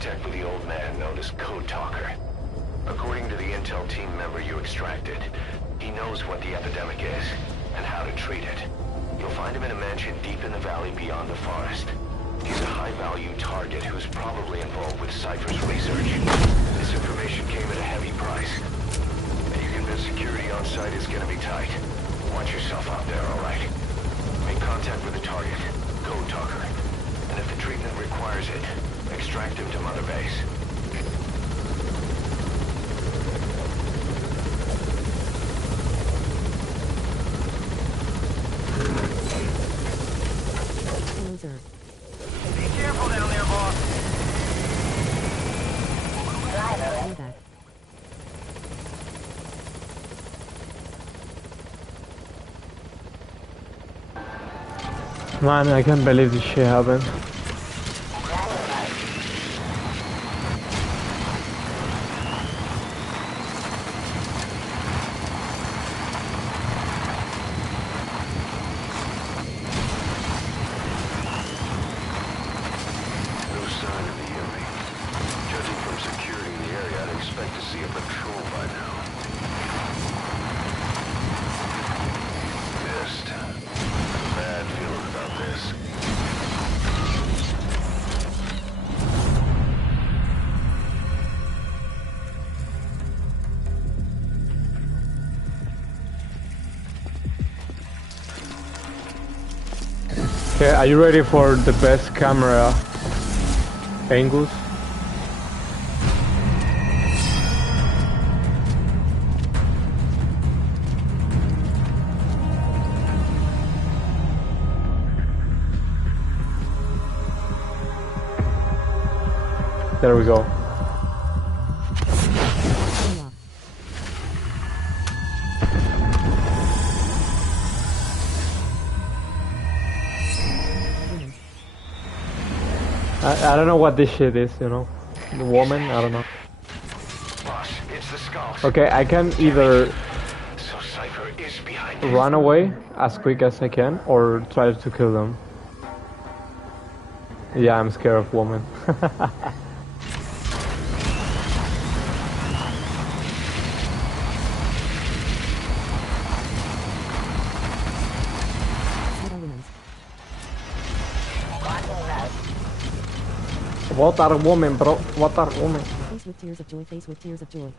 contact with the old man known as Code Talker. According to the intel team member you extracted, he knows what the epidemic is and how to treat it. You'll find him in a mansion deep in the valley beyond the forest. He's a high-value target who's probably involved with Cypher's research. This information came at a heavy price. And you convince security on site is gonna be tight. Watch yourself out there, all right? Make contact with the target, Code Talker. And if the treatment requires it, extract him to Mother Base. Be careful down there, boss. Man, I can't believe this shit happened. Okay, are you ready for the best camera angles? There we go. I don't know what this shit is, you know. The woman, I don't know. Boss, it's the Skulls. Okay, I can either So Cypher is behind run away as quick as I can or try to kill them. Yeah, I'm scared of women. What are women, bro? What are women? Face with tears of joy, face with tears of joy.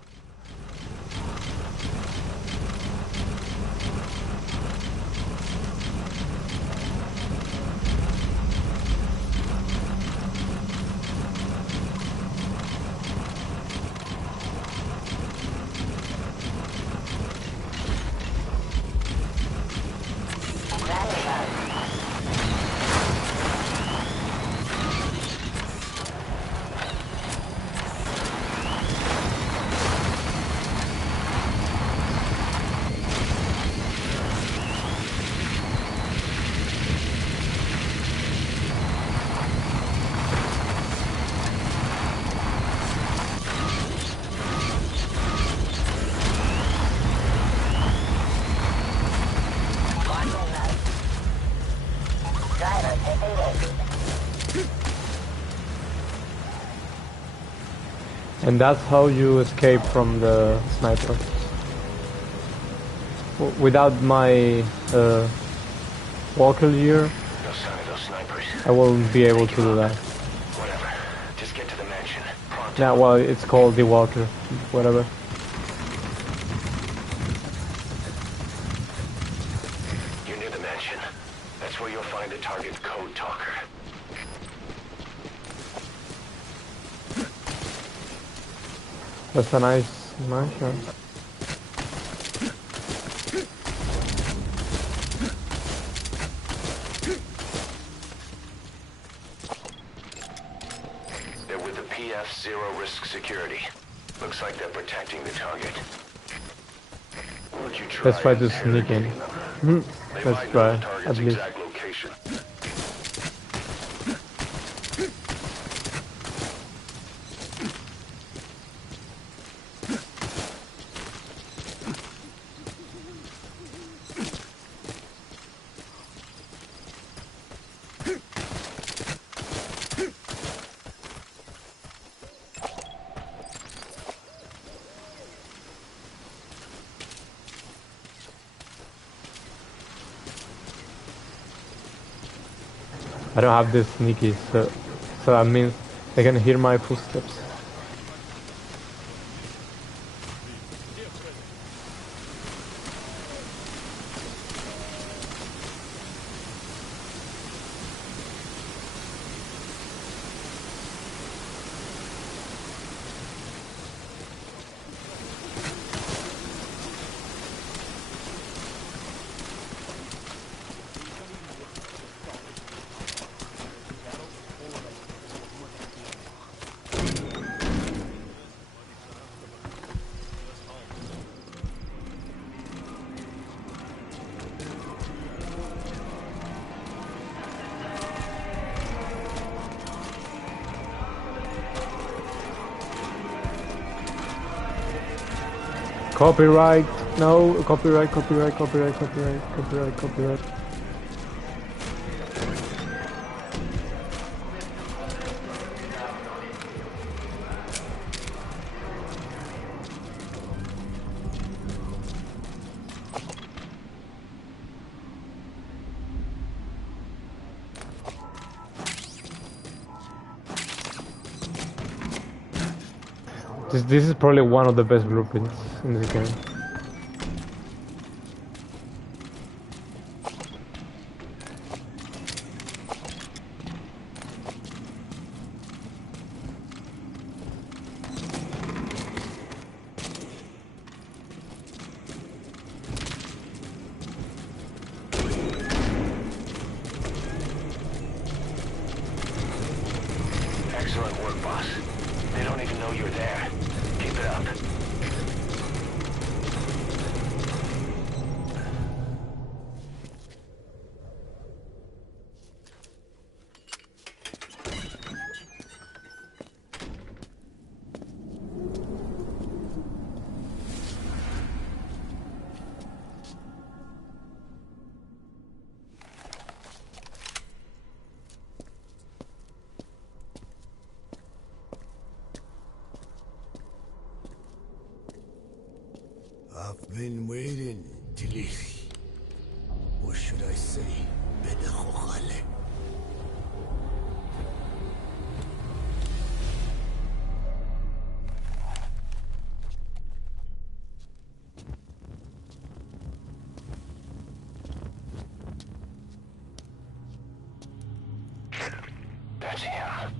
And that's how you escape from the sniper. Without my walker gear, No sign of those snipers. I won't be able to do that. Whatever. Just get to the mansion. Pronto. Yeah, well, it's called the walker, whatever. You're near the mansion. That's where you'll find the target Code Talker. That's a nice mansion. They're with the PF Zero Risk Security. Looks like they're protecting the target. Would you Let's try to and sneak in. interrogate them? They Let's might know try, the target's at least. exact location. I don't have this sneaky, so that means they can hear my footsteps. Copyright, no, copyright. This is probably one of the best blueprints in this game. Excellent work, boss. They don't even know you're there. Keep it up. I've been waiting, Tilly. Or should I say, Bedachochale. That's him.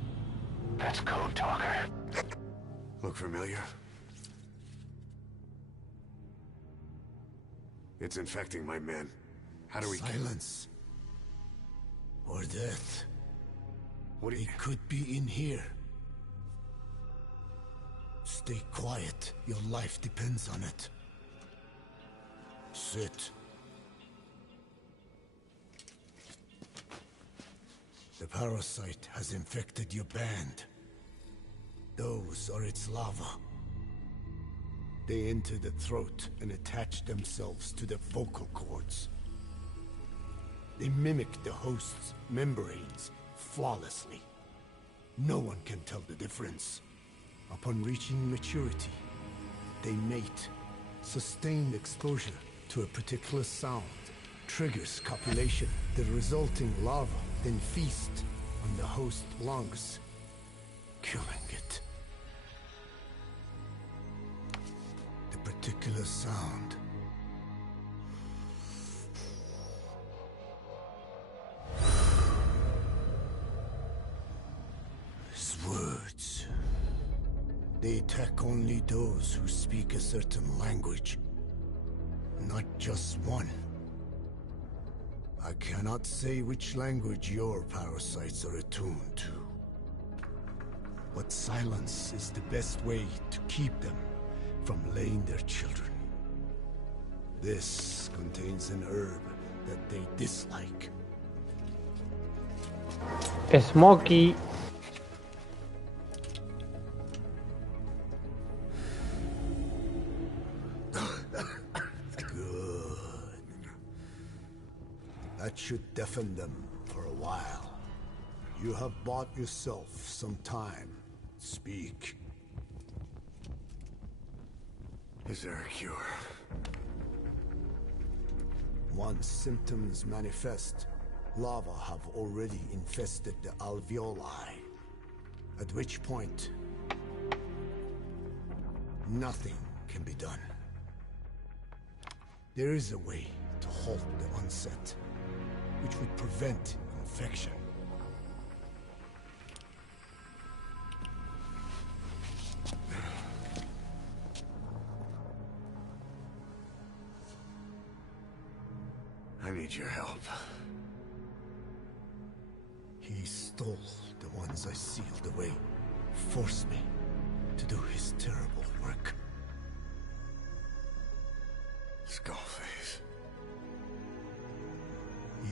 That's Code Talker. Look familiar? It's infecting my men. How do we Silence. Or death. What do you... It could be in here. Stay quiet. Your life depends on it. Sit. The parasite has infected your band. Those are its larvae. They enter the throat and attach themselves to the vocal cords. They mimic the host's membranes flawlessly. No one can tell the difference. Upon reaching maturity, they mate. Sustained exposure to a particular sound triggers copulation. The resulting larva then feast on the host lungs, killing it. The particular sound is words. They attack only those who speak a certain language, not just one. I cannot say which language your parasites are attuned to. But silence is the best way to keep them from laying their children. This contains an herb that they dislike. Smoky. That should deafen them for a while. You have bought yourself some time. Speak. Is there a cure? Once symptoms manifest, Lava have already infested the alveoli, at which point nothing can be done. There is a way to halt the onset, which would prevent infection. I need your help. He stole the ones I sealed away, forced me to do his terrible work. Skullface.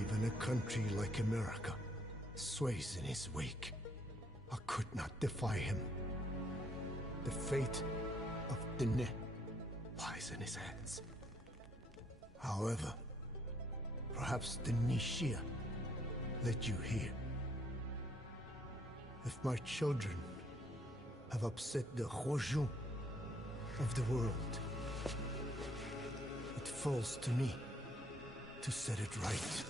Even a country like America sways in his wake. I could not defy him. The fate of Dine lies in his hands. However, perhaps the Nishia led you here. If my children have upset the Rojun of the world, it falls to me to set it right.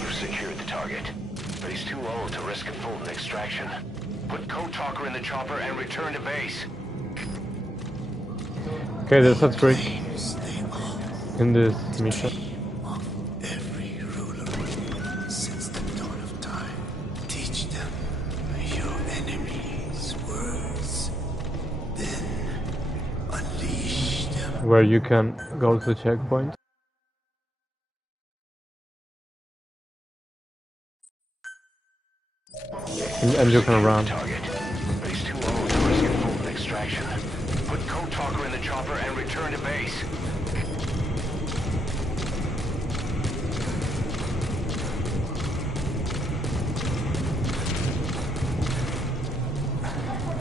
You've secured the target, but he's too old to risk a full extraction. Put Code Talker in the chopper and return to base. Okay, there's a trick in this mission. Of every ruler since the dawn of time. Teach them your enemies' words. Then unleash them. Where you can go to the checkpoint. And you can run. Target, but he's too old to risk a full extraction. Put Code Talker in the chopper and return to base.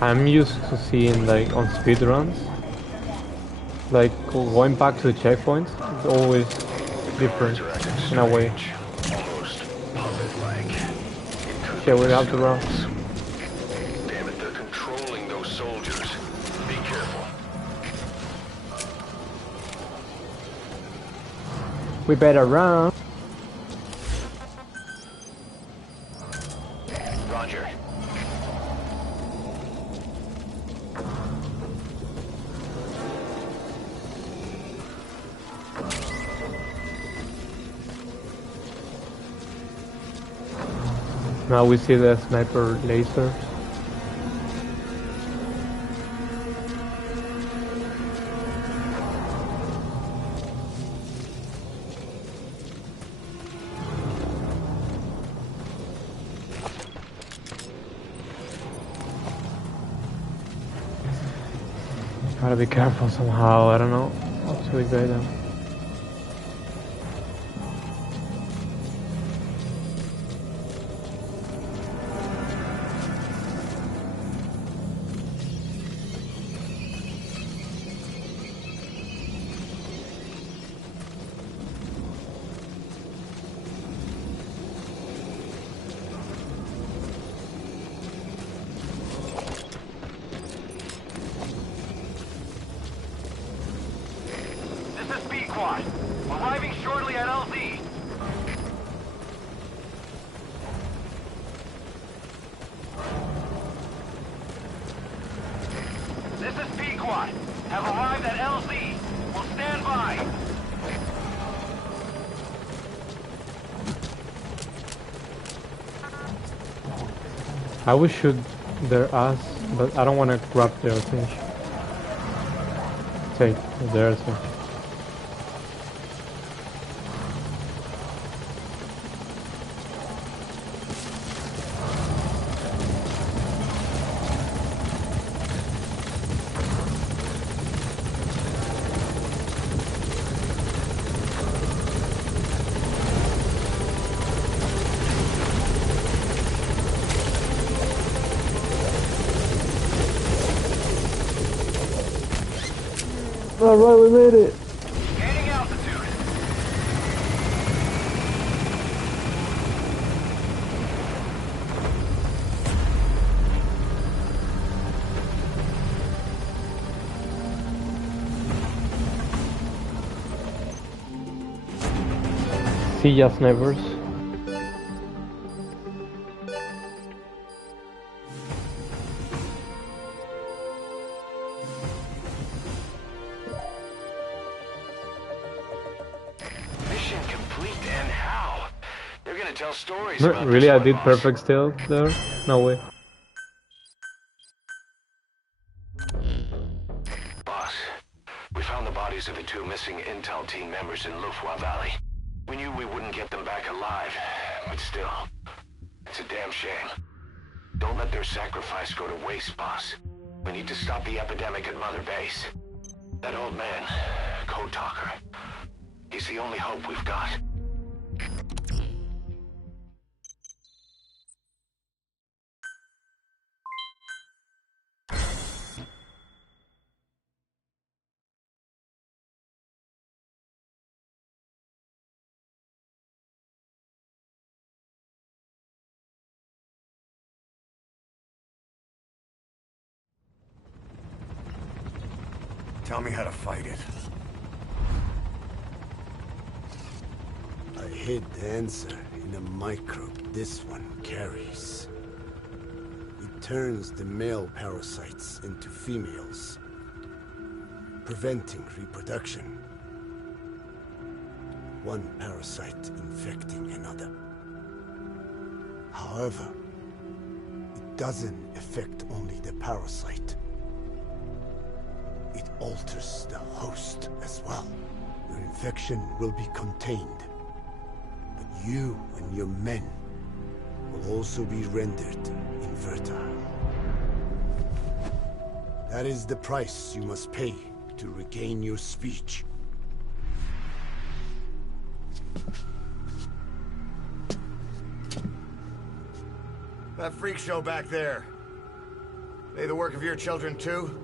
I'm used to seeing like on speedruns, like going back to the checkpoints is always different in a way. Almost puppet-like. Okay, we have to run. Damn it, they're controlling those soldiers. Be careful. We better run. Roger. Now we see the sniper laser. Gotta be careful somehow, I don't know how to evade them. This is B-Quad. Arriving shortly at LZ. This is B-Quad. Have arrived at LZ. Will stand by. I would shoot their ass, but I don't want to grab their attention. Take their attention. Alright, we made it. Gaining altitude. Silla snipers. Mission complete, and how? They're gonna tell stories about Really, this I one, did boss. perfect stealth there? No way. Boss, we found the bodies of the 2 missing Intel team members in Lufwa Valley. We knew we wouldn't get them back alive, but still, it's a damn shame. Don't let their sacrifice go to waste, boss. We need to stop the epidemic at Mother Base. That old man, Code Talker, he's the only hope we've got. Tell me how to fight it. I hid the answer in a microbe this one carries. It turns the male parasites into females, preventing reproduction. One parasite infecting another. However, it doesn't affect only the parasite. It alters the host as well. Your infection will be contained, but you and your men will also be rendered infertile. That is the price you must pay to regain your speech. That freak show back there. They the work of your children too?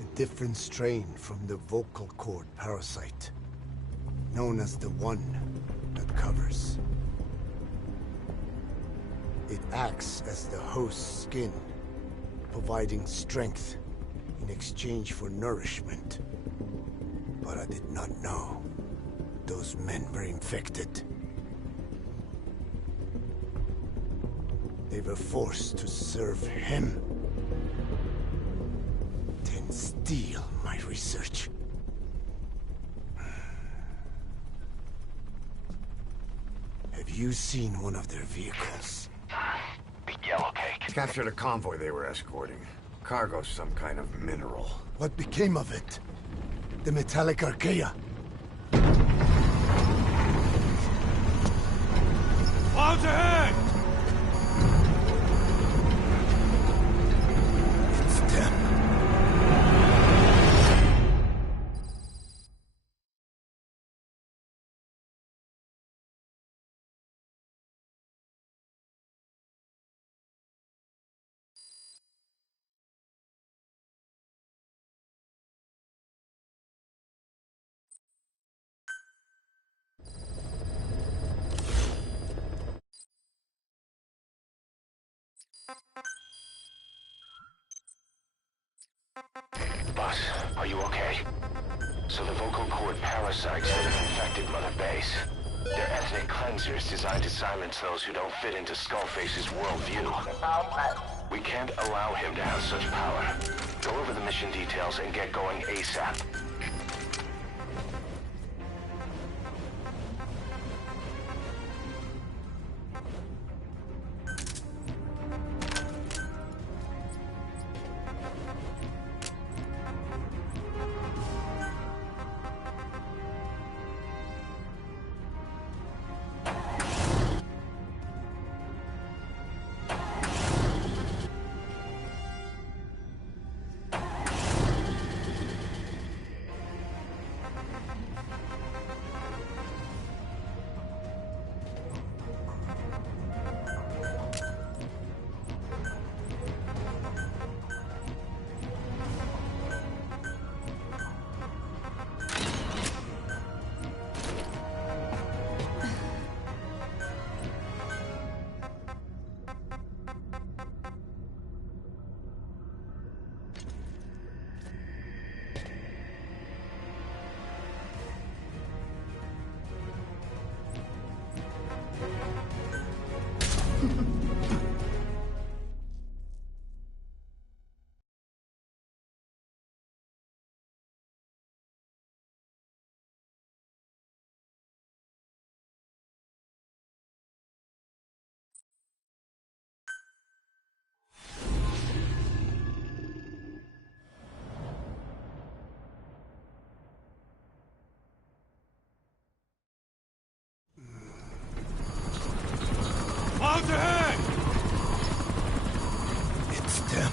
A different strain from the vocal cord parasite, known as the one that covers. It acts as the host's skin, providing strength in exchange for nourishment. But I did not know those men were infected. They were forced to serve him, then steal my research. Have you seen one of their vehicles? The yellow cake. Captured a convoy they were escorting. Cargo's some kind of mineral. What became of it? The metallic archaea? Clouds ahead! It's them. Boss, are you okay? So the vocal cord parasites that have infected Mother Base, they're ethnic cleansers designed to silence those who don't fit into Skullface's worldview. We can't allow him to have such power. Go over the mission details and get going ASAP. Skulls ahead! It's them.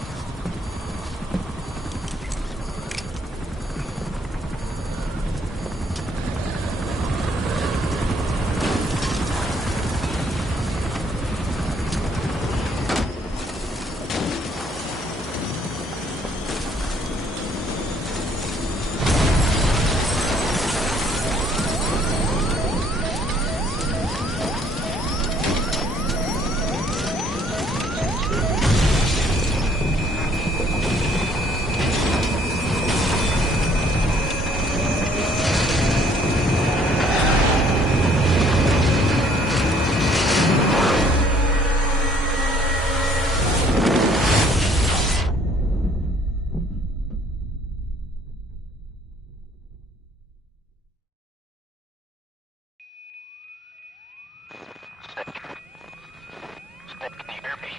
Snake, can you hear me?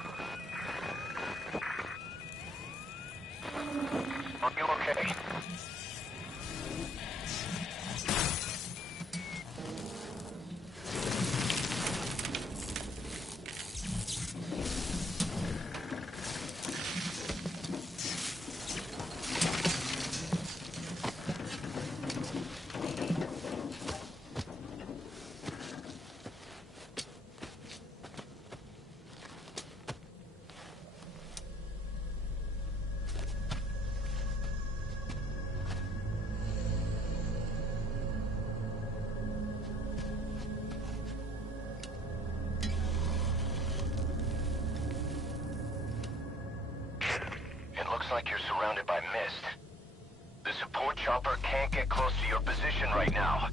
Are you okay? Like you're surrounded by mist. The support chopper can't get close to your position right now.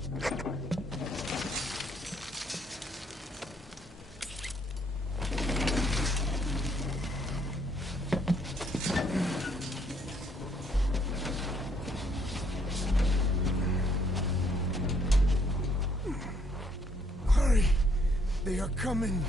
Hurry! They are coming!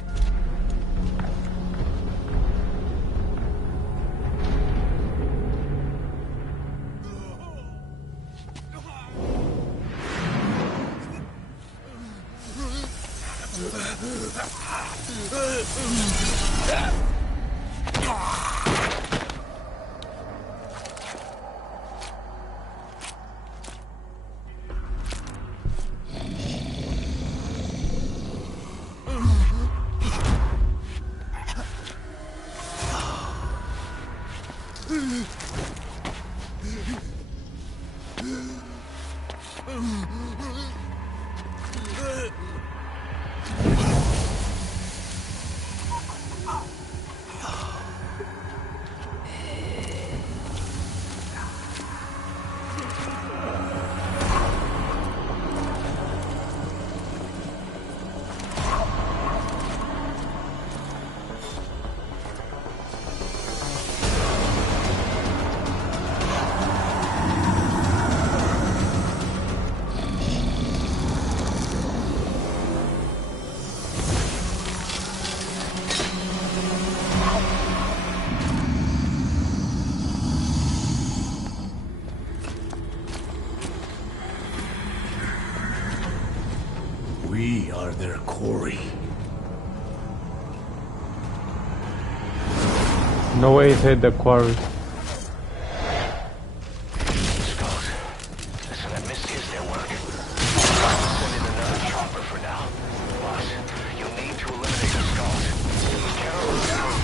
We are their quarry. No way to hit the quarry. Skulls. Listen, that mist is their work. Send in another chopper for now. Boss, you need to eliminate the skulls. We cannot lose control.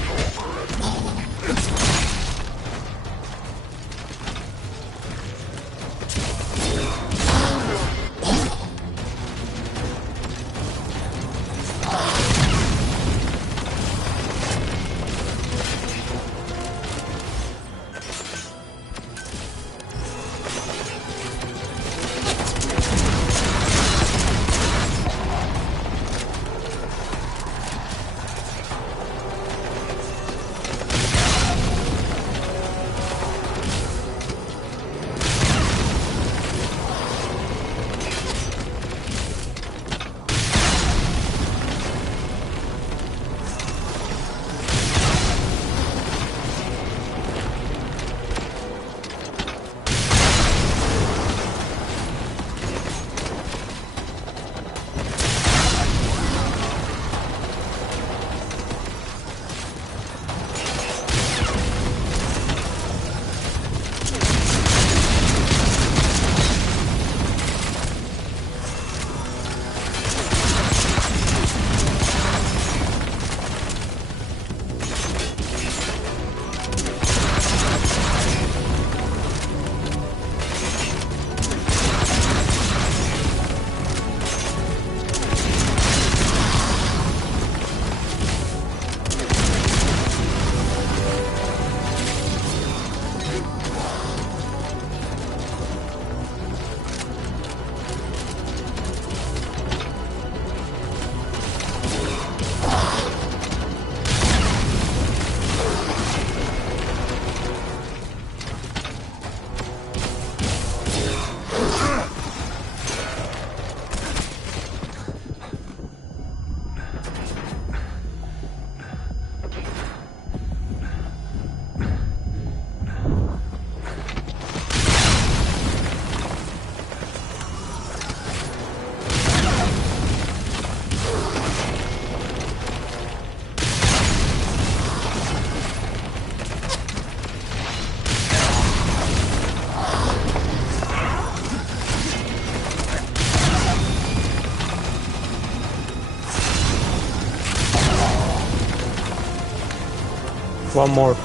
One more. Nice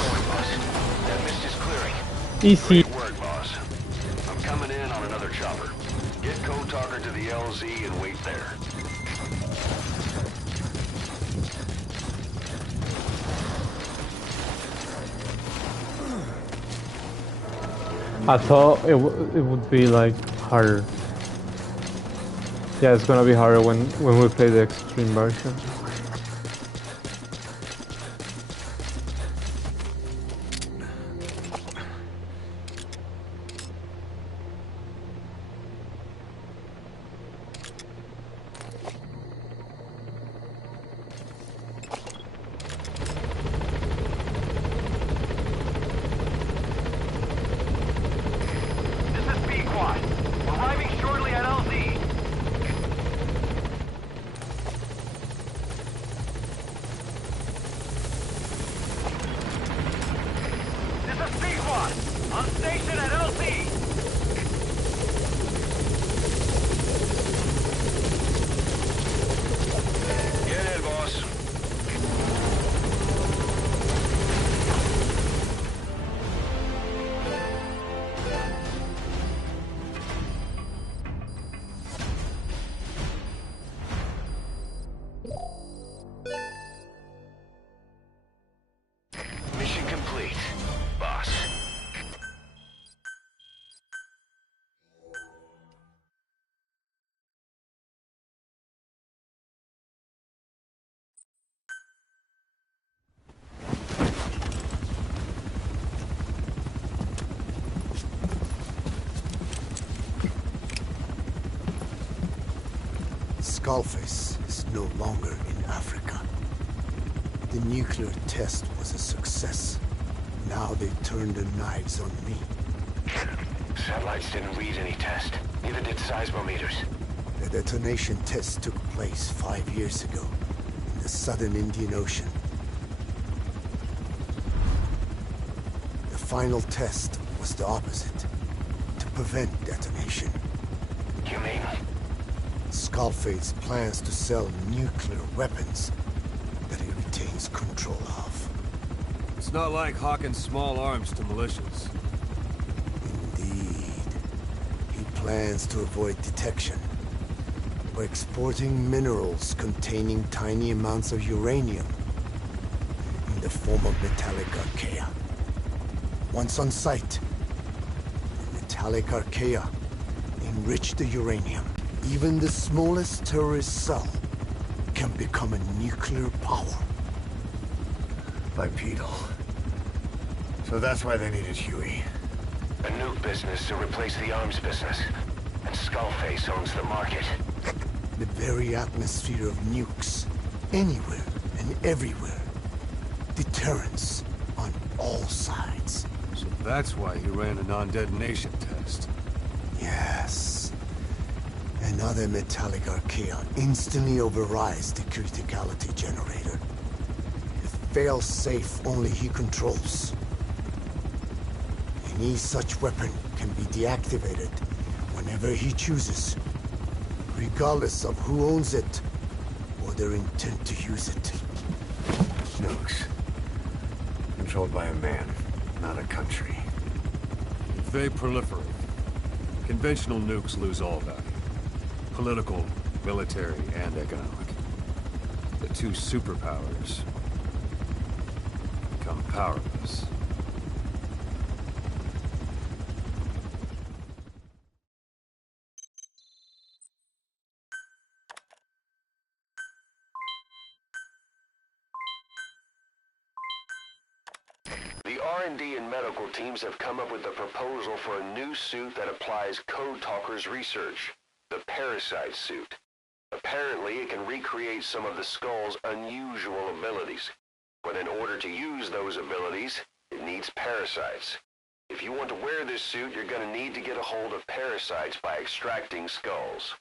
going, boss. That mist is clearing. Easy. Great work, boss. I'm coming in on another chopper. Get Code Talker to the LZ and wait there. I thought it would be like harder. Yeah, it's gonna be harder when we play the extreme version. This is B-Quad. Arriving shortly at LZ. This is B-Quad. On station at LZ. Get in, boss. Mission complete, boss. Skullface is no longer in Africa. The nuclear test was a success. Now they turned their knives on me. Satellites didn't read any test. Neither did seismometers. The detonation test took place 5 years ago in the southern Indian Ocean. The final test was the opposite, to prevent detonation. You mean? Skullface plans to sell nuclear weapons that he retains control of. It's not like hawking small arms to militias. Indeed. He plans to avoid detection by exporting minerals containing tiny amounts of uranium in the form of metallic archaea. Once on site, the metallic archaea enrich the uranium. Even the smallest terrorist cell can become a nuclear power. Bipedal. So that's why they needed Huey. A nuke business to replace the arms business. And Skullface owns the market. The very atmosphere of nukes, anywhere and everywhere. Deterrence on all sides. So that's why he ran a non-detonation test. Yes. Another metallic archaea instantly overrides the criticality generator. It fails safe only he controls. Any such weapon can be deactivated whenever he chooses, regardless of who owns it or their intent to use it. Nukes. Controlled by a man, not a country. If they proliferate, conventional nukes lose all value. Political, military, and economic. The two superpowers become powerless. The R&D and medical teams have come up with a proposal for a new suit that applies Code Talker's research. The Parasite suit. Apparently, it can recreate some of the Skull's unusual abilities. But in order to use those abilities, it needs parasites. If you want to wear this suit, you're going to need to get a hold of parasites by extracting skulls.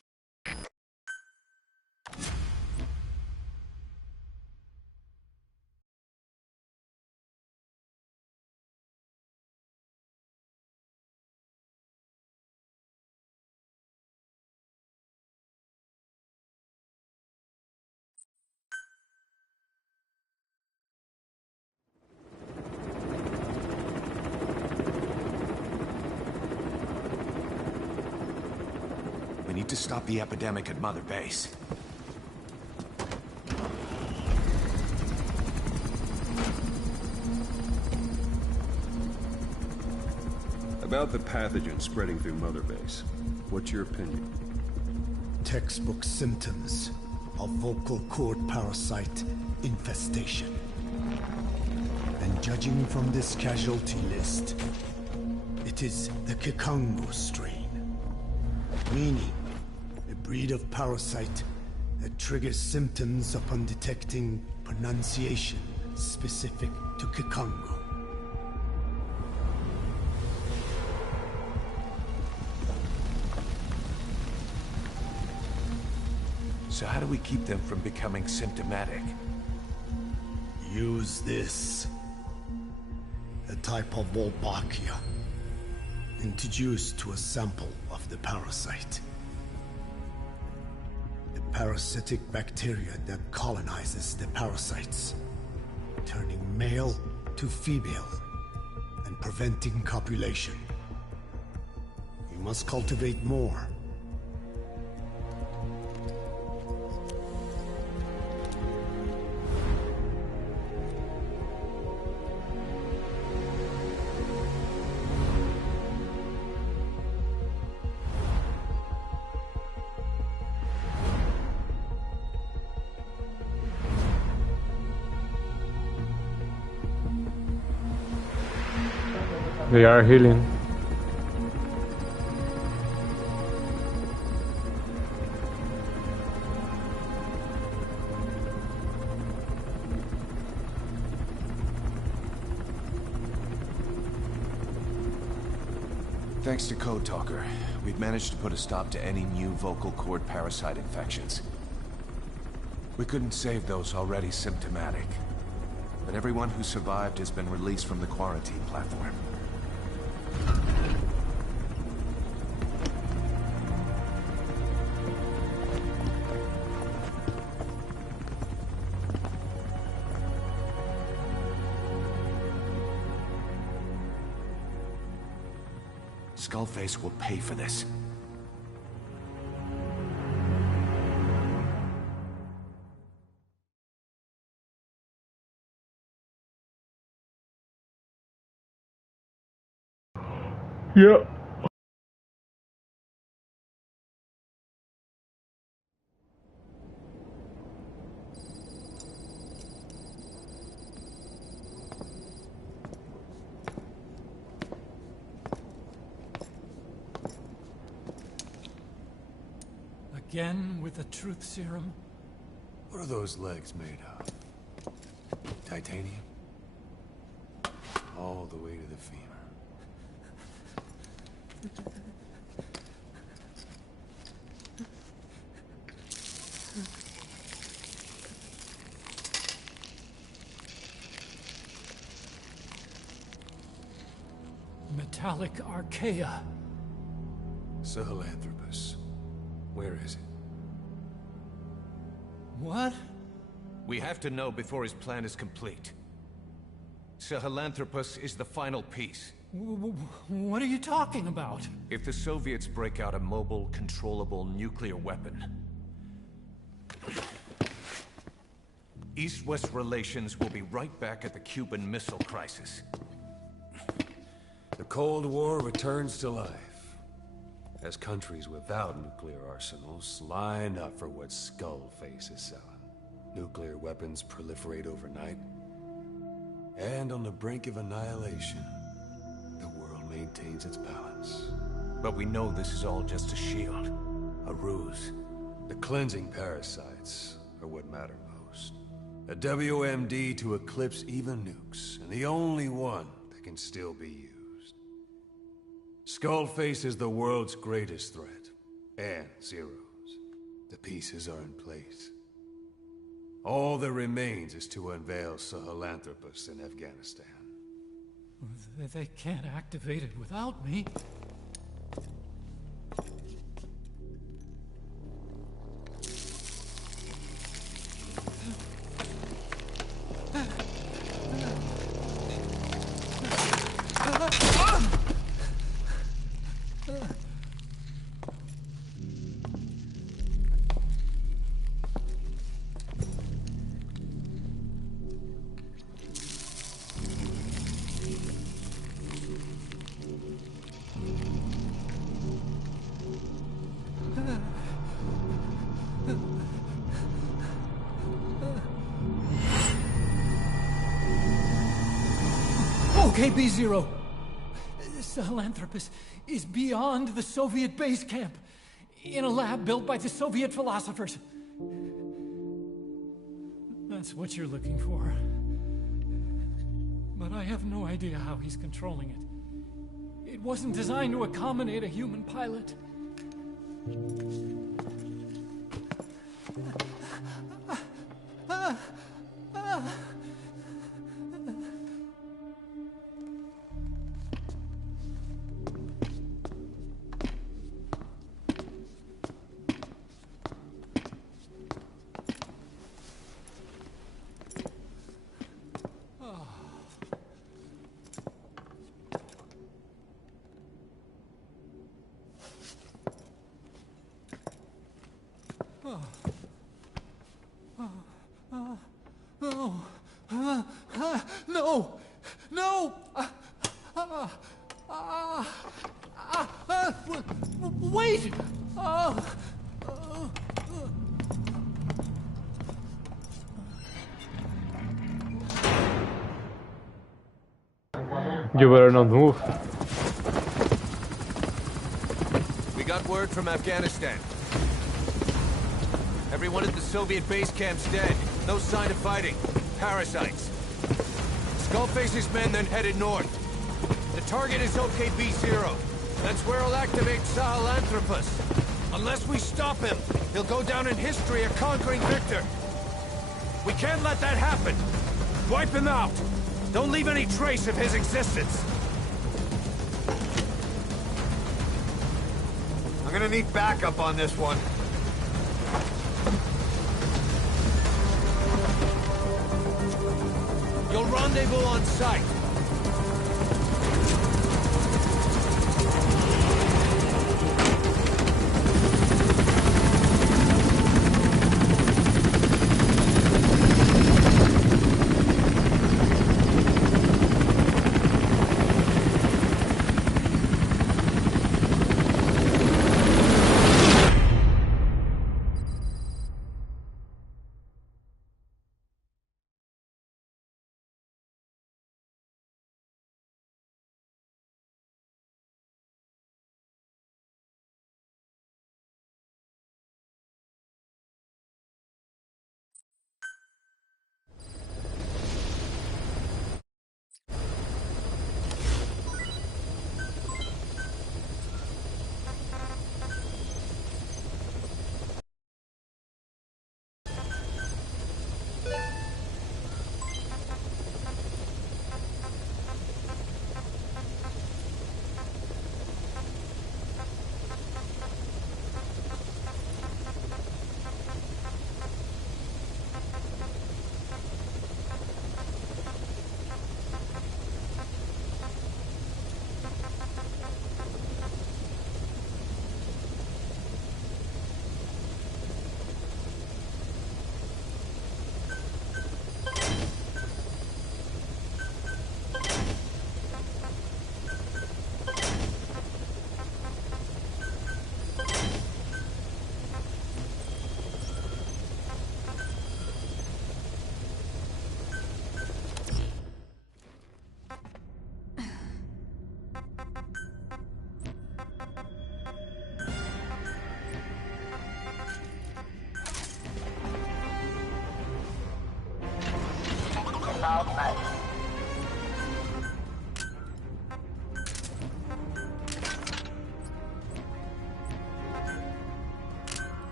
We need to stop the epidemic at Mother Base. About the pathogen spreading through Mother Base, what's your opinion? Textbook symptoms of vocal cord parasite infestation. And judging from this casualty list, it is the Kikongo strain. Meaning, a breed of parasite that triggers symptoms upon detecting pronunciation specific to Kikongo. So how do we keep them from becoming symptomatic? Use this. A type of Wolbachia. Introduced to a sample of the parasite. A parasitic bacteria that colonizes the parasites, turning male to female and preventing copulation. You must cultivate more. They are healing. Thanks to Code Talker, we've managed to put a stop to any new vocal cord parasite infections. We couldn't save those already symptomatic, but everyone who survived has been released from the quarantine platform. Skullface will pay for this. Yeah. Again with the truth serum? What are those legs made of? Titanium? All the way to the femur. Metallic archaea. Sahelanthropus. Where is it? What? We have to know before his plan is complete. Sahelanthropus is the final piece. What are you talking about? If the Soviets break out a mobile, controllable nuclear weapon, East-West relations will be right back at the Cuban Missile Crisis. The Cold War returns to life, as countries without nuclear arsenals line up for what Skullface is selling. Nuclear weapons proliferate overnight, and on the brink of annihilation, the world maintains its balance. But we know this is all just a shield, a ruse. The cleansing parasites are what matter most. A WMD to eclipse even nukes, and the only one that can still be used. Skullface is the world's greatest threat, and Zero's. The pieces are in place. All that remains is to unveil Sahelanthropus in Afghanistan. They can't activate it without me. OKB-0. Sahelanthropus is beyond the Soviet base camp, in a lab built by the Soviet philosophers. That's what you're looking for. But I have no idea how he's controlling it. It wasn't designed to accommodate a human pilot. No! No! Wait! You better not move. We got word from Afghanistan. Everyone at the Soviet base camp's dead. No sign of fighting. Parasites. Skullface's men then headed north. The target is OKB-0. That's where he'll activate Sahelanthropus. Unless we stop him, he'll go down in history a conquering victor. We can't let that happen. Wipe him out. Don't leave any trace of his existence. I'm gonna need backup on this one. You'll rendezvous on site.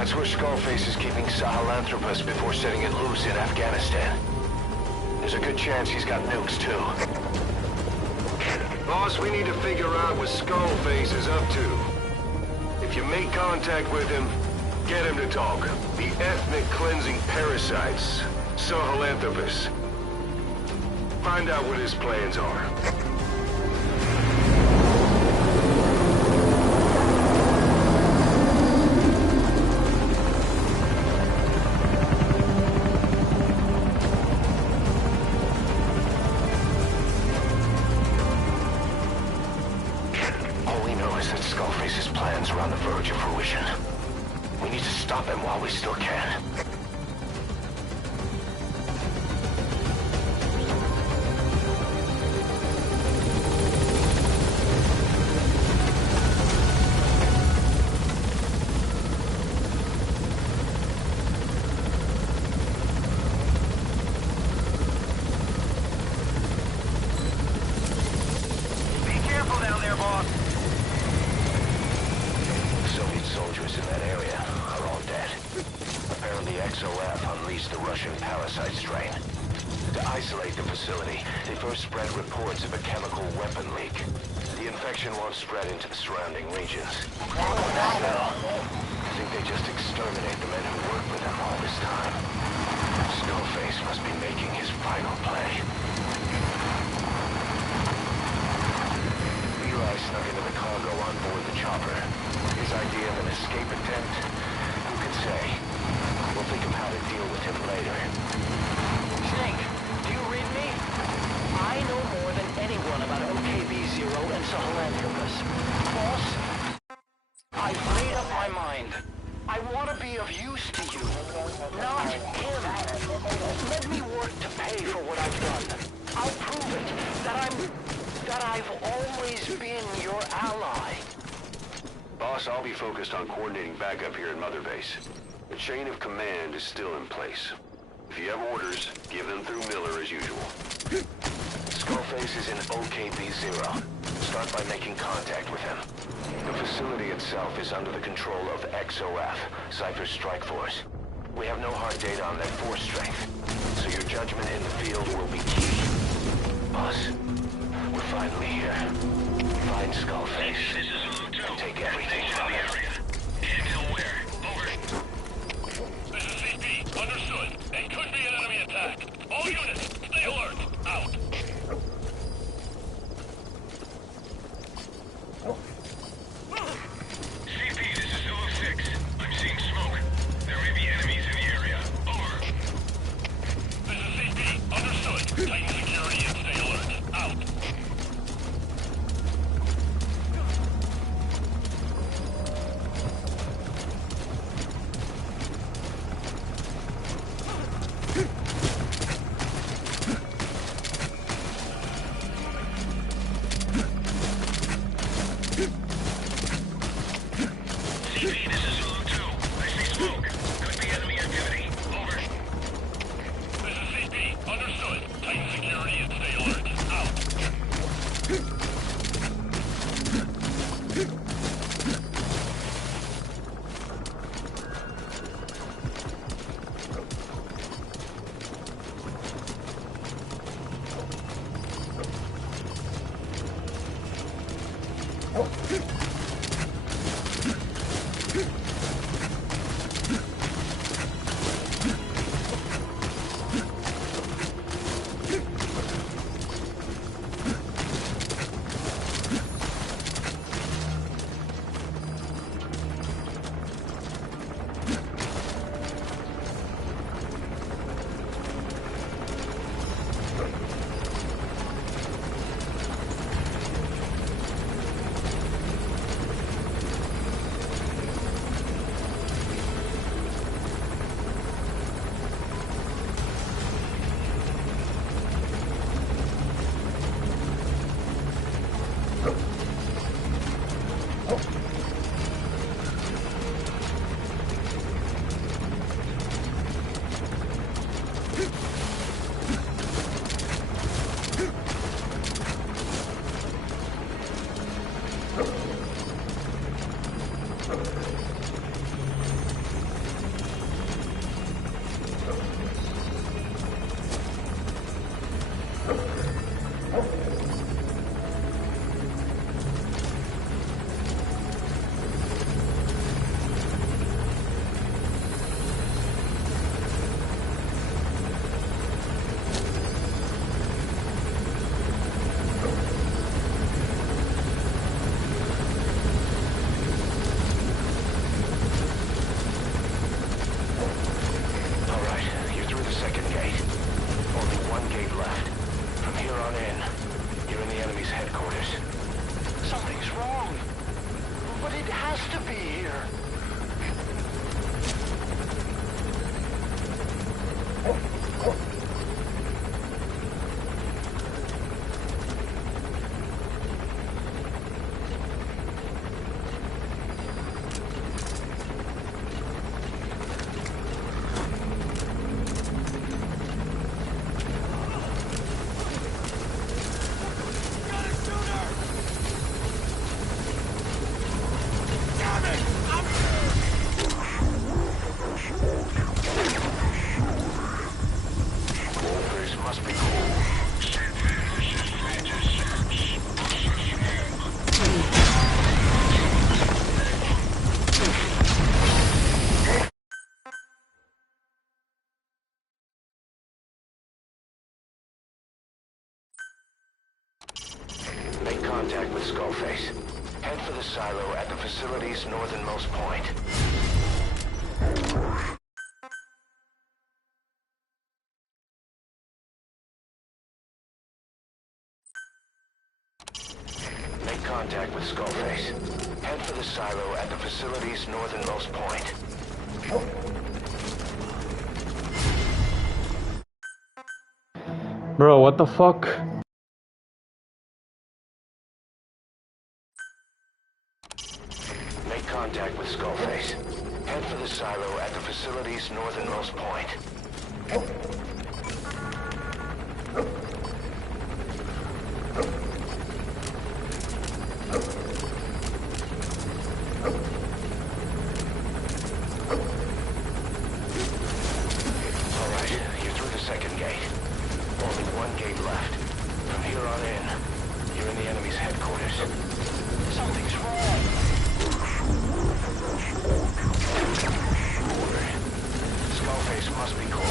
That's where Skullface is keeping Sahelanthropus before setting it loose in Afghanistan. There's a good chance he's got nukes, too. Boss, we need to figure out what Skullface is up to. If you make contact with him, get him to talk. The ethnic cleansing parasites, Sahelanthropus. Find out what his plans are. All we know is that Skullface's plans are on the verge of fruition. We need to stop him while we still can. Mgsv unleashed the Russian parasite strain. To isolate the facility, they first spread reports of a chemical weapon leak. The infection won't spread into the surrounding regions. I think they just exterminate the men who worked with them all this time. Skullface must be making his final play. Eli snuck into the cargo on board the chopper. His idea of an escape attempt? Who can say? We'll think of how to deal with him later. Snake, do you read me? I know more than anyone about Mgsv and Sahelanthropus. Boss, I've made up my mind. I want to be of use to you, not him. Let me work to pay for what I've done. I'll prove it, that I've always been your ally. Boss, I'll be focused on coordinating backup here at Mother Base. The chain of command is still in place. If you have orders, give them through Miller as usual. Skullface is in OKB-0. Start by making contact with him. The facility itself is under the control of XOF, Cypher's strike force. We have no hard data on their force strength, so your judgment in the field will be key. Boss, we're finally here. Find Skullface and take everything from him. Intel where? Over. This is CP. Understood. It could be an enemy attack. All units, stay alert. Out. CP, this is Zulu 6. I'm seeing smoke. There may be enemies in the area. Over. This is CP. Understood. Tighten security and stay alert. Out. contact with Skullface. Head for the silo at the facility's northernmost point. Make contact with Skullface. Head for the silo at the facility's northernmost point. Bro, what the fuck? Make contact with Skullface. Head for the silo at the facility's northernmost point. Alright, you're through the second gate. Only one gate left. From here on in, you're in the enemy's headquarters. Something's wrong. Skullface must be cold.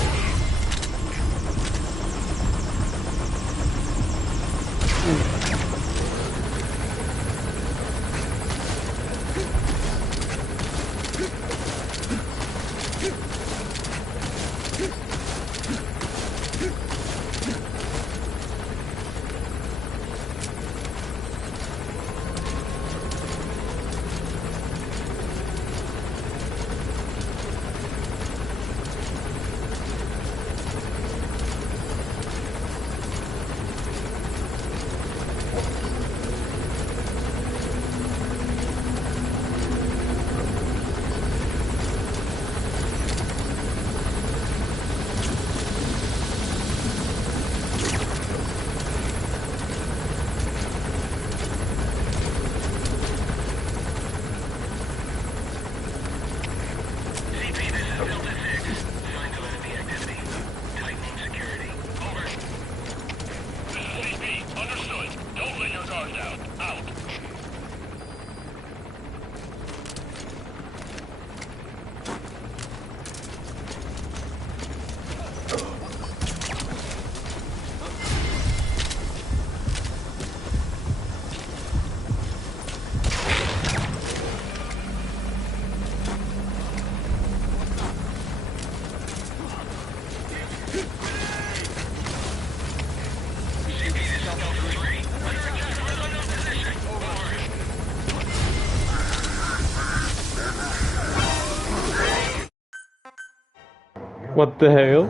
What the hell?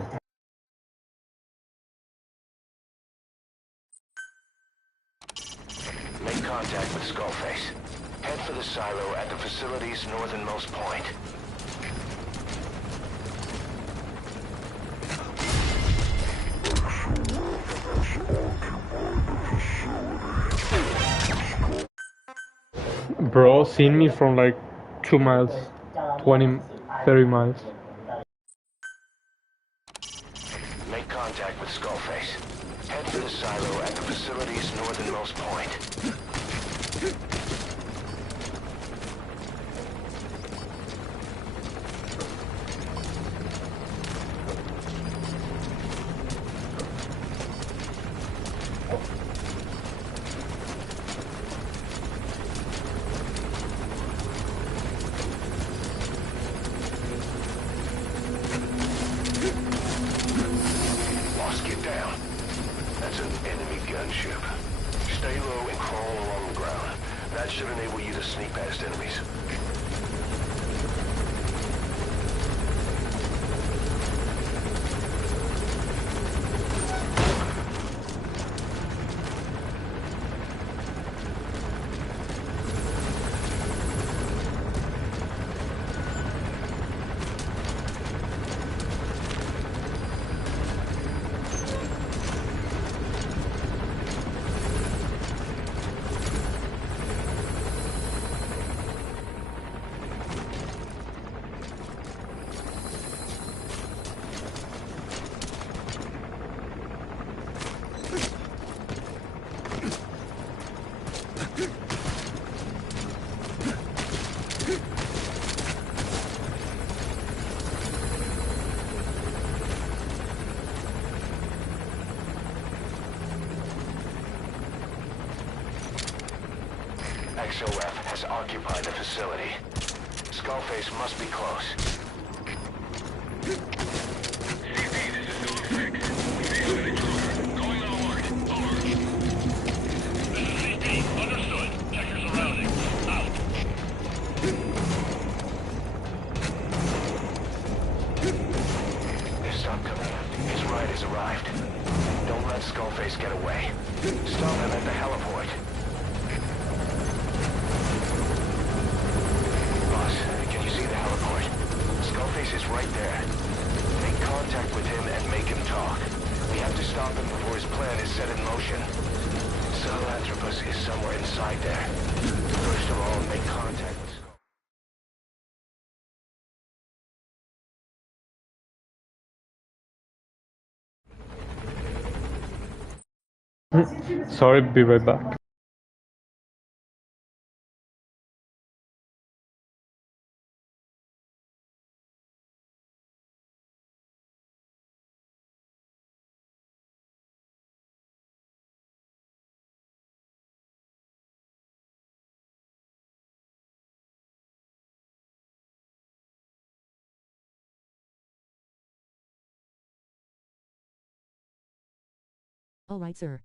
Make contact with Skullface. Head for the silo at the facility's northernmost point. Bro, seen me from like 2 miles, 20, 30 miles. Make contact with Skullface. Head for the silo at the facility's northernmost point. Boss, get down. That's an enemy gunship. Stay low and crawl along the ground. That should enable you to sneak past enemies. Mgsv has occupied the facility. Skullface must be close. CP, this is Dog 6. We may have an intruder. Going on alert. Alert. This is CP. Understood. Check your surroundings. Out. Stop coming in. His ride has arrived. Don't let Skullface get away. Stop him at the heliport. Boss, can you see the heliport? Skullface is right there. Make contact with him and make him talk. We have to stop him before his plan is set in motion. Sahelanthropus is somewhere inside there. First of all, make contact with Sorry, be right back. All right, sir.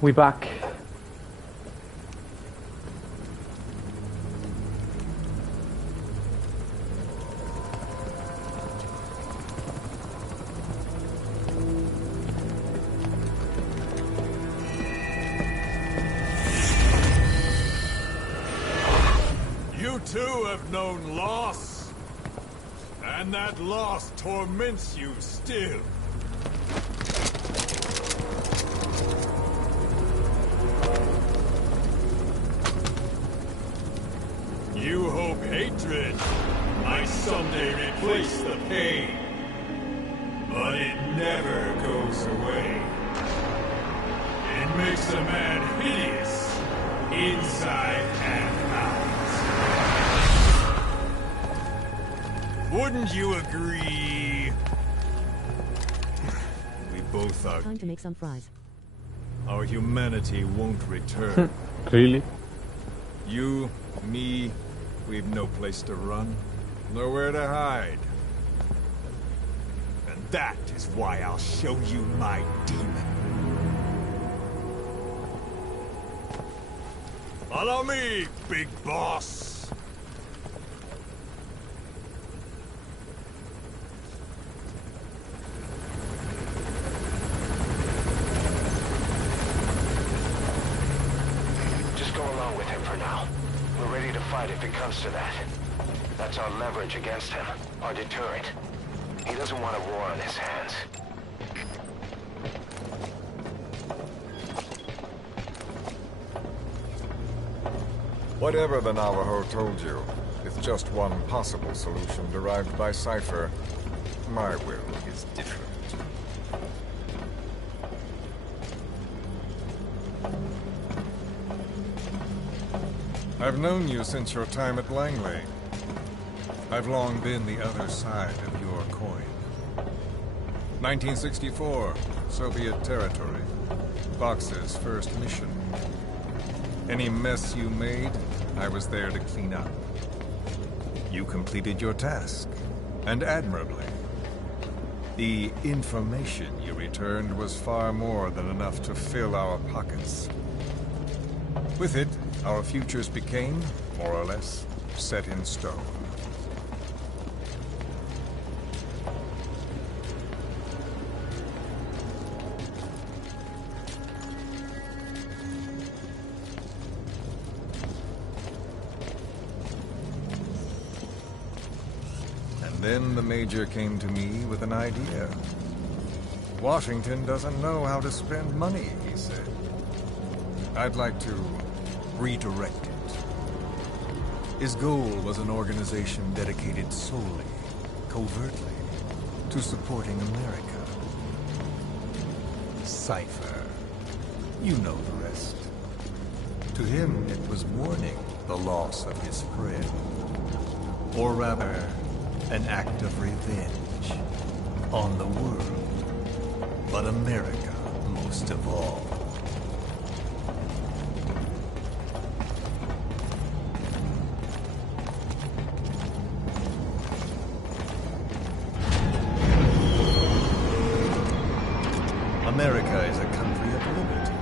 We back. You too have known loss. And that loss torments you still. You hope hatred might someday replace the pain. But it never goes away. It makes a man hideous, inside and out. Wouldn't you agree? We both are. Time to make some fries. Our humanity won't return. Really? You, me, we've no place to run, nowhere to hide. And that is why I'll show you my demon. Follow me, big boss! Just go along with him for now. We're ready to fight if it comes to that. That's our leverage against him, our deterrent. He doesn't want a war on his hands. Whatever the Navajo told you, it's just one possible solution derived by Cypher. My will is different. I've known you since your time at Langley. I've long been the other side of your coin. 1964, Soviet territory. Box's first mission. Any mess you made, I was there to clean up. You completed your task, and admirably. The information you returned was far more than enough to fill our pockets. With it, our futures became, more or less, set in stone. Then the Major came to me with an idea. Washington doesn't know how to spend money, he said. I'd like to redirect it. His goal was an organization dedicated solely, covertly, to supporting America. Cypher. You know the rest. To him, it was mourning the loss of his friend. Or rather, an act of revenge on the world, but America most of all. America is a country of liberty,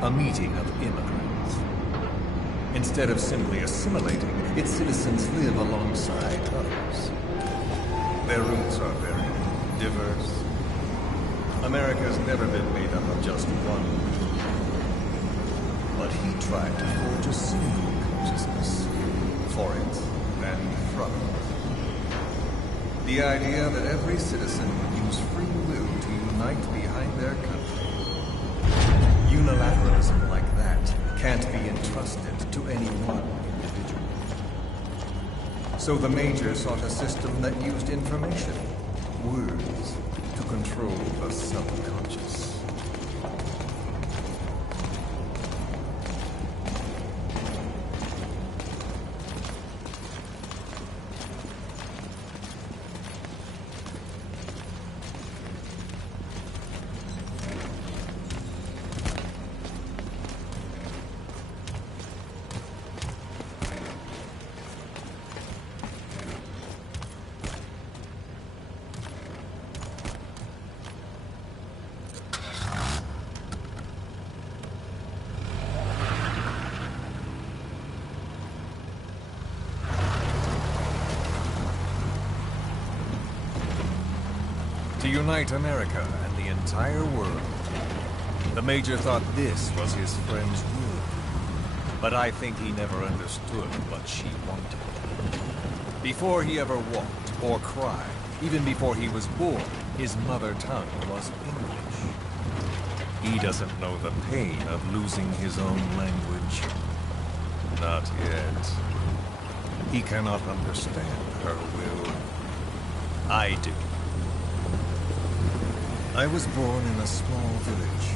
a meeting of immigrants. Instead of simply assimilating, its citizens live alongside others. Their roots are very diverse. America's never been made up of just one. But he tried to forge a single consciousness for it and from it. The idea that every citizen would use free will to unite behind their country. Unilateralism like that can't be entrusted to any one individual. So the Major sought a system that used information, words, to control the subconscious. to unite America and the entire world. The Major thought this was his friend's will, but I think he never understood what she wanted. Before he ever walked or cried, even before he was born, his mother tongue was English. He doesn't know the pain of losing his own language. Not yet. He cannot understand her will. I do. I was born in a small village.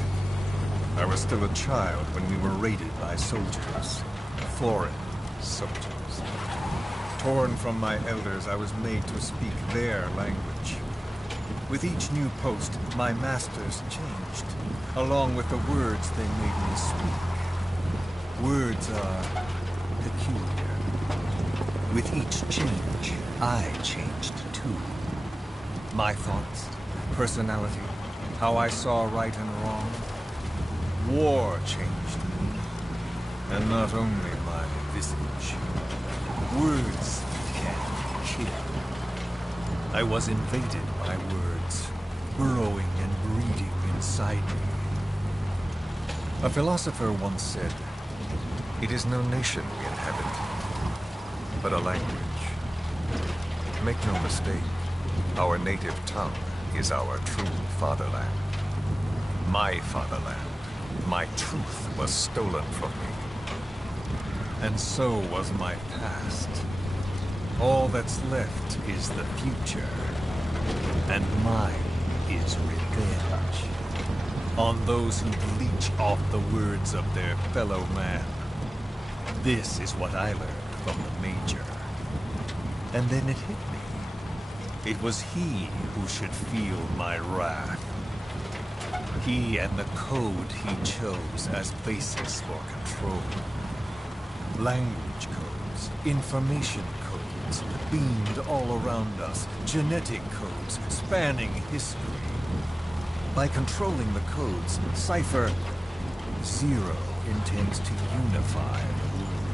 I was still a child when we were raided by soldiers. Foreign soldiers. Torn from my elders, I was made to speak their language. With each new post, my masters changed, along with the words they made me speak. Words are peculiar. With each change, I changed too. My thoughts, personality, how I saw right and wrong. War changed me, and not only my visage. Words can kill. I was invaded by words, burrowing and breeding inside me. A philosopher once said, "It is no nation we inhabit, but a language." Make no mistake, our native tongue is our true fatherland. My fatherland. My truth was stolen from me. And so was my past. All that's left is the future. And mine is revenge. On those who bleach off the words of their fellow man. This is what I learned from the Major. And then it hit me. It was he who should feel my wrath. He and the code he chose as basis for control. Language codes, information codes, beamed all around us, genetic codes spanning history. By controlling the codes, Cypher Zero intends to unify the world.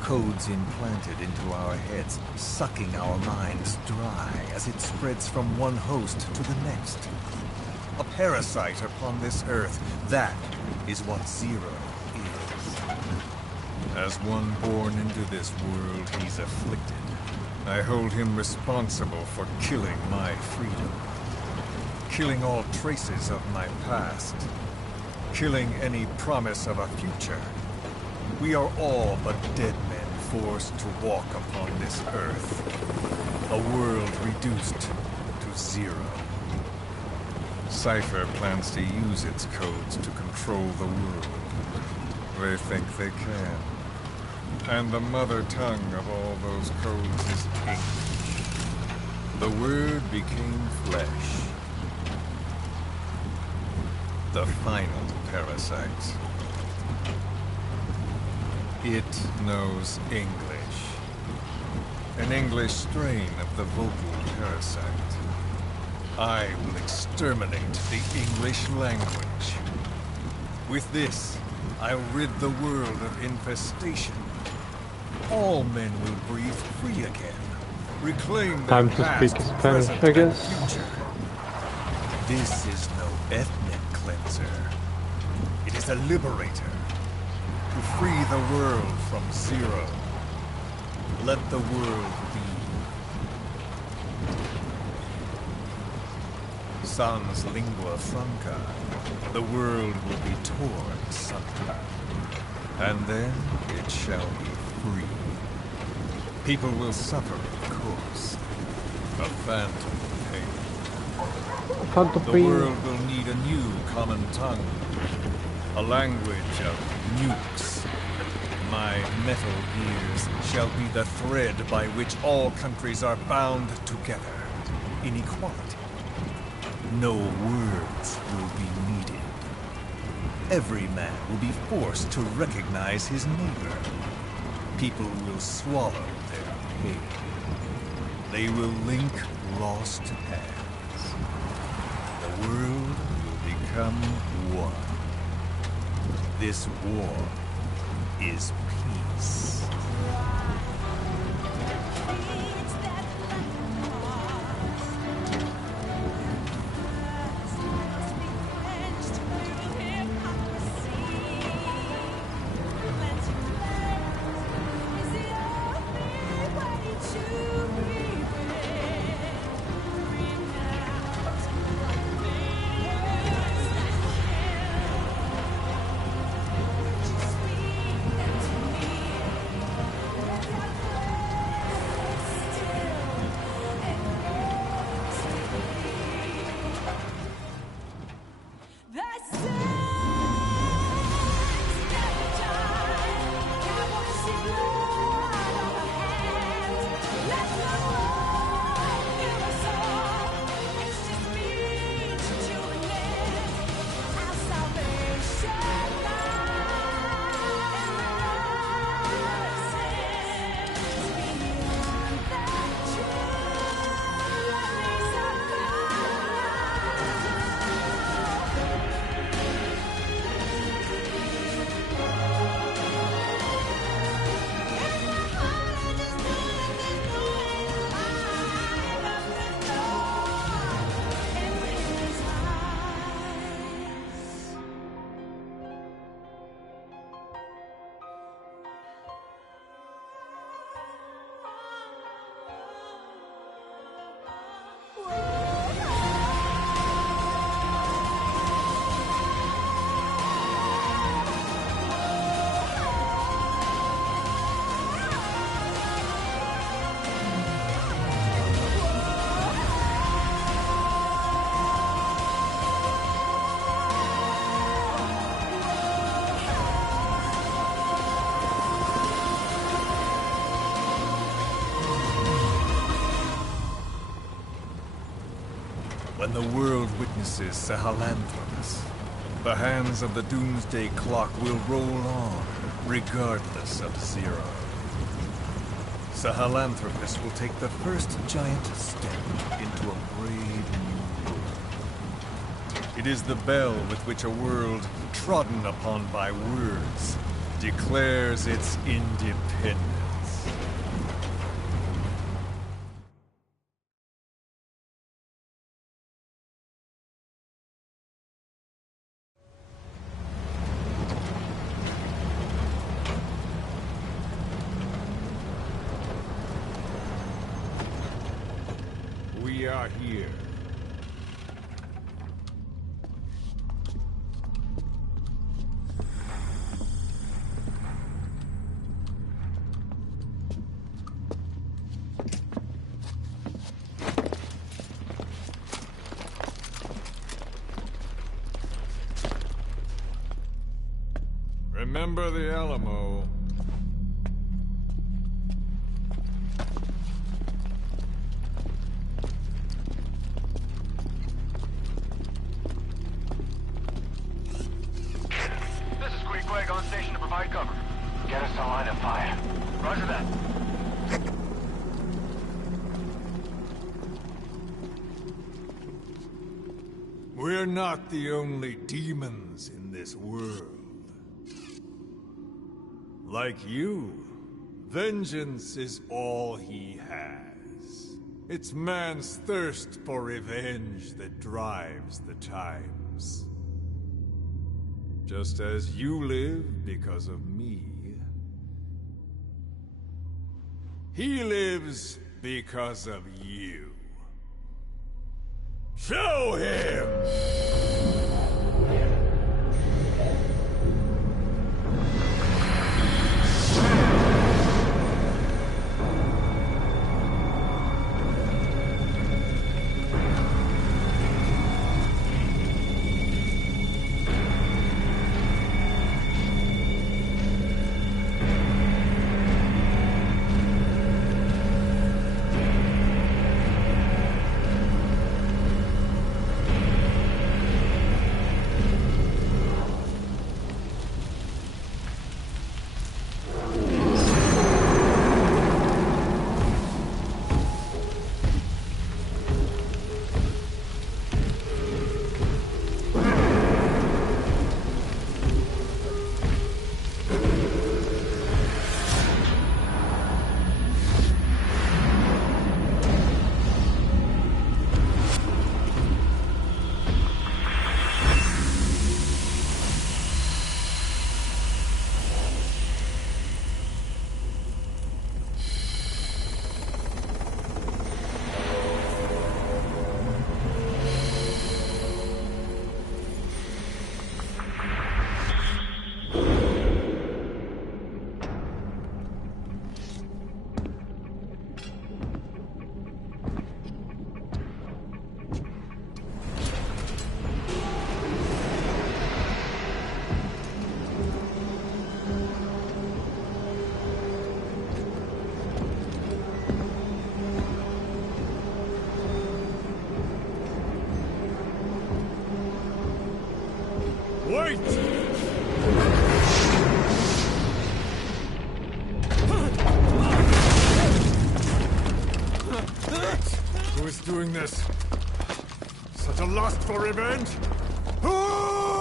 Codes implanted into our heads, sucking our minds dry as it spreads from one host to the next. A parasite upon this earth, that is what Zero is. As one born into this world, he's afflicted. I hold him responsible for killing my freedom. Killing all traces of my past. Killing any promise of a future. We are all but dead men forced to walk upon this earth. A world reduced to zero. Cypher plans to use its codes to control the world. They think they can. And the mother tongue of all those codes is English. The word became flesh. The final parasite. It knows English. An English strain of the vocal parasite. I will exterminate the English language. With this, I'll rid the world of infestation. All men will breathe free again. Reclaim their Time to past, speak Spanish, present, I and guess. future. This is no ethnic cleanser. It is a liberator. To free the world from Zero. Let the world be. Sans lingua franca, the world will be torn sometime. And then it shall be free. People will suffer, of course. A phantom pain. The world will need a new common tongue. A language of nukes. My metal gears shall be the thread by which all countries are bound together. In equality. No words will be needed. Every man will be forced to recognize his neighbor. People will swallow their pain. They will link lost hands. The world will become one. This war is peace. when the world witnesses Sahelanthropus, the hands of the doomsday clock will roll on, regardless of Zero. Sahelanthropus will take the first giant step into a brave new world. It is the bell with which a world trodden upon by words declares its independence. We are here. Remember the Alamo. This is Queequeg on station to provide cover. Get us a line of fire. Roger that. We're not the only demons in this world. Like you, vengeance is all he has. It's man's thirst for revenge that drives the times. Just as you live because of me, he lives because of you. Show him! Wait! Who is doing this? Such a lust for revenge? Who?